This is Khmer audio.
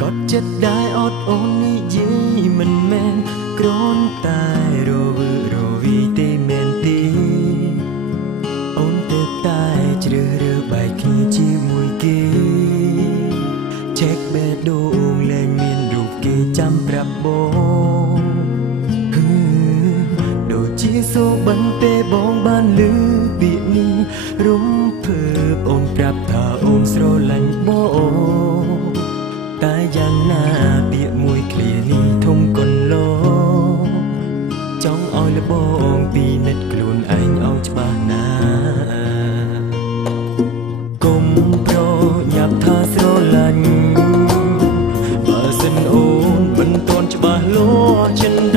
กอดចិត្តដែរអត់អូននិយាយមិនមែនគ្រាន់តែរវើរវីទេមែនទេអូនទៅតែជ្រើសរើសបែកគ្នាជាមួយគេឆែកបេះដូងលែងមានរូបគេចាំប្រាប់បងដូចជាសូបន្នទេបងបានឮពាក្យនេះរំភើបអូនប្រាប់ថាអូនស្រឡាញ់បងតែយ៉ាងណាពាក្យមួយឃ្លានេះធំកន្លងចង់ឲ្យលបងពីនិតខ្លួនឯងឲ្យច្បាស់ណាកុំប្រញាប់ថាស្រឡាញ់បើសិនអូនមិនទាន់ច្បាស់លាស់ចិន